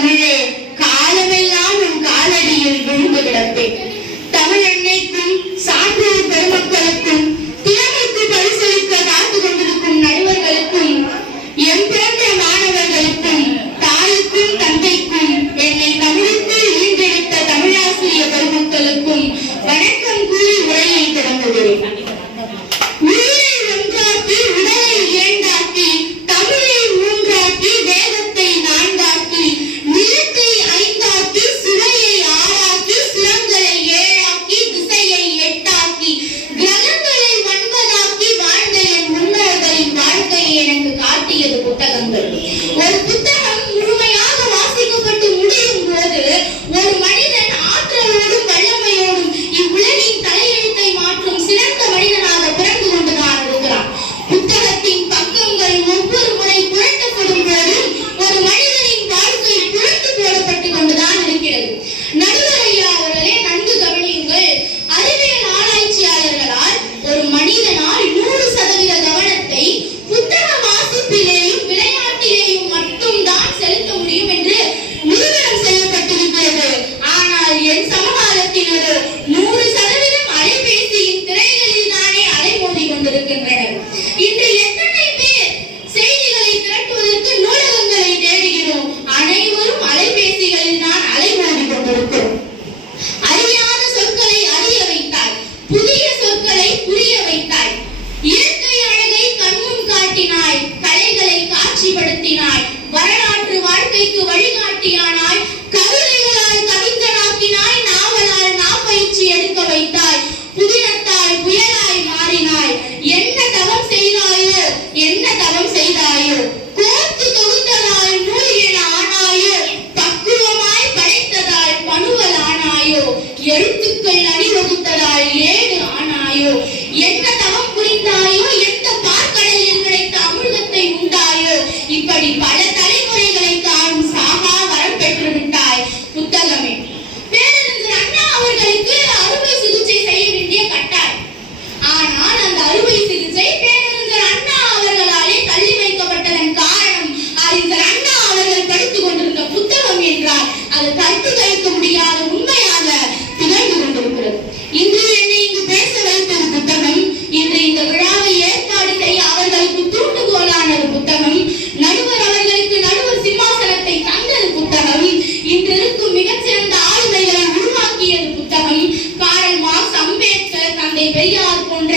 தமிழே காலமெல்லாம் உன் காலடியில் விழுந்து கிடப்பேன். தமிழ் அன்னைக்கும் சான்றோர் பெருமக்களுக்கும் திறமைக்கு பரிசளிக்க காத்து கொண்டிருக்கும் மாணவர்களுக்கும் தாய்க்கும் தந்தைக்கும் என்னை தமிழுக்கு ஈன்றெடுத்த தமிழாசிரியர் பெருமக்களுக்கும் வணக்கம் கூறி உரையை தொடங்குகிறேன். Amén. தந்தை பெரியார் போன்ற